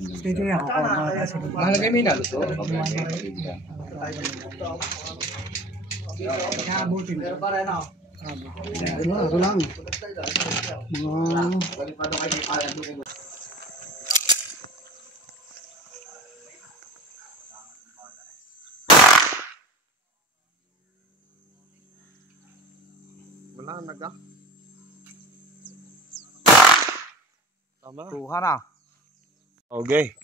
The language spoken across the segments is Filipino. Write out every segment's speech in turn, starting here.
Sige ako. Malagay mo yung naluto. Ito lang. Wala naga. Tama. Tuha na. Okay.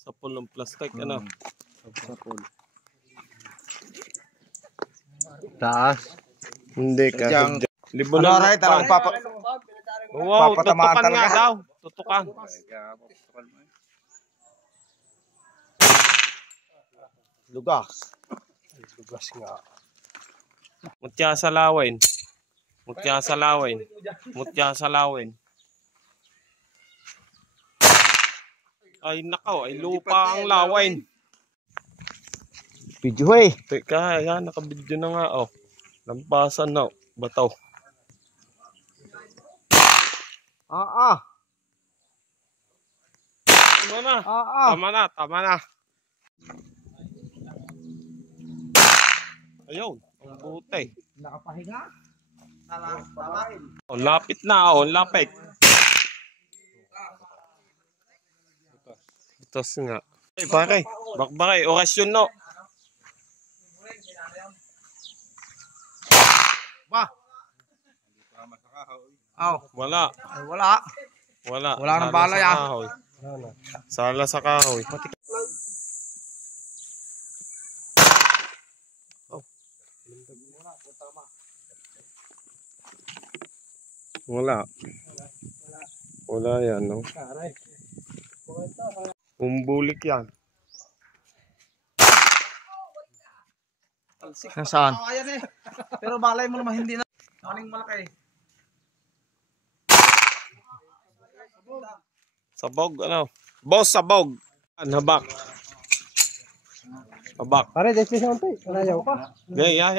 Sapol ng plastic, ano? Sapol. Taas. Hindi ka. Libo Ano na rin, talagang wow, papatamaan tutukan nga talaga. daw. Tutukan. Lugas. Lugas nga. Mutya sa lawin. Mutya sa lawin. Mutya sa lawin. Ay nakaw, ay lupa ang lawin. Video eh. Teka, yan, nakabidyo na nga, oh. Lampasan na, bataw. Tama na. Tama na, tama na. Ayun, ang buti. Nakapahinga. Oh, lapit na, oh, lapit. Itos nga. Ay, bakay. Bakbakay, orasyon no. Ba. Aw, Wala. ay wala. Wala. Wala nang bala yan. Sala sa kahoy. Oh. Wala. Wala yan, no? Umbulik yan. Nasaan? Pero balay mo naman hindi na. Aling malaki. Sabog, ano? Boss, sabog. Habak. Habak. Pare, despi sa unti. Kanayaw pa. Okay, yan.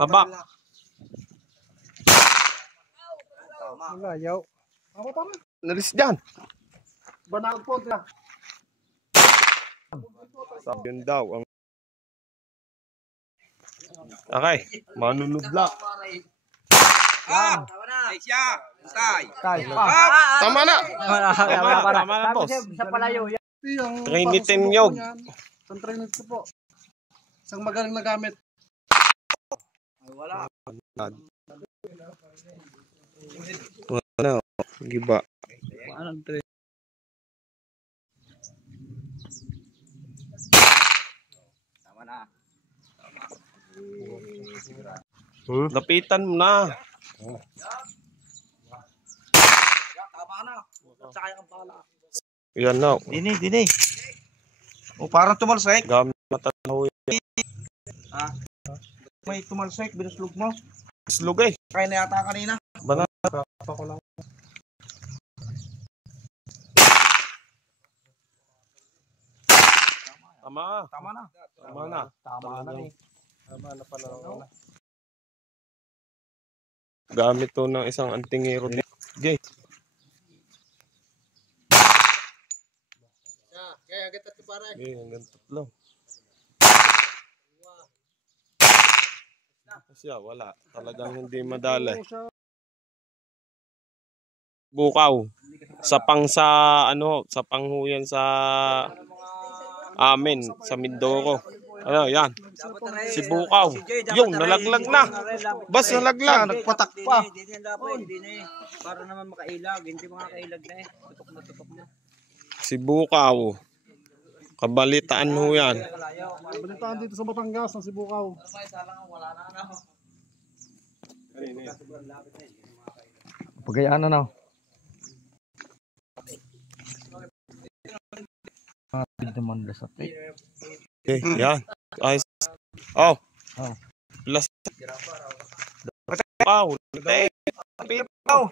Habak. Kanayaw. Ako tama. Nalis dyan. Banal po na. Sabi yun daw. Okay, manunudla. Tama na. Ay siya. Tay. Tama na. Tama na, boss. Sa palayo. Trinity Nyog. Isang Trinity po. Isang magaling na gamit. Wala. Ano? Giba. Anong Trinity? Tama na. Lapitan mo na. Tama na. Sayang ang bala. Yan na. Dini. O parang tumalsik. Gamit matanaw yan. May tumalsik, binuslog mo. Slug eh. Kaya na yata kanina. Banat. Ko lang. Tama. Tama na. Tama na. Tama na eh. Tama na pala. Gamit to ng isang antingero. Okay. Kaya agad ito para. Okay, hanggang tatlo. Siya, wala. Talagang hindi madali. Bukaw. Sapang sa sa panghuyan sa amin, sa Mindoro. Ano, yan. Si Bukaw. Yung, nalaglag na. Bas, nalaglag. Nagpatak pa. Hindi na para naman makailag. Hindi makakailag na eh. Tutok na. Si Bukaw. Kabalitaan ho yan. Balitaan dito sa Batangas ng Sibukaw. Pagayaan na. Naman sa tape. Okay, yan. Ayos. Oh. Plus. Bukaw. Bukaw.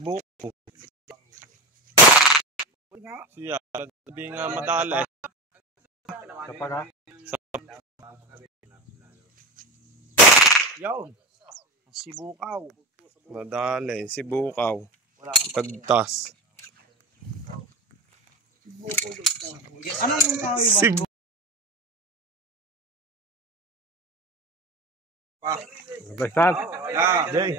Bukaw. Siya, sabi nga madali. Yun. Si Bukaw. Madali. Si Bukaw. Tagtas. Si Basta. Jay.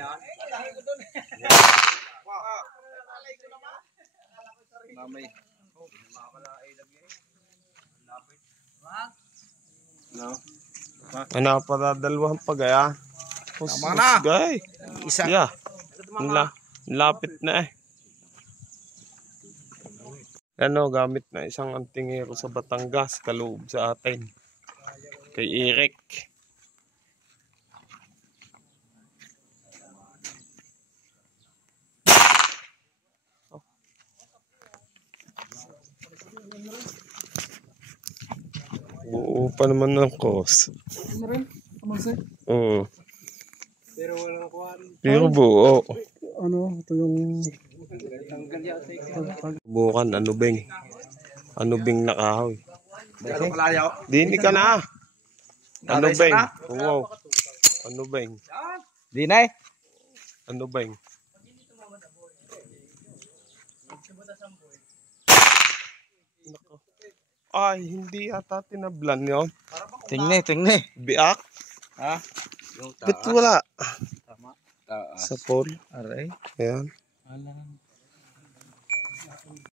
Ano pa dadalawang pagaya? Tama na. Gay. Isa. Yeah. Lapit na eh. Ano, gamit na isang antingero sa Batangas, kaloob sa atin. Kay Eric. Buo pa naman ng kos. Ano rin? Amanse? Oo. Pero walang kuwan. Pero buo. Ano? Ito yung... Bukan, ano beng? Ano beng nakahoy? Dini ka na. Ano beng? Oo. Ano beng? Di na eh. Ano beng? Ay, hindi yata tinablan yun. Tingni. Biak? Ha? Ba't wala? Tama. Sa pool. Aray. Ayan. Alam.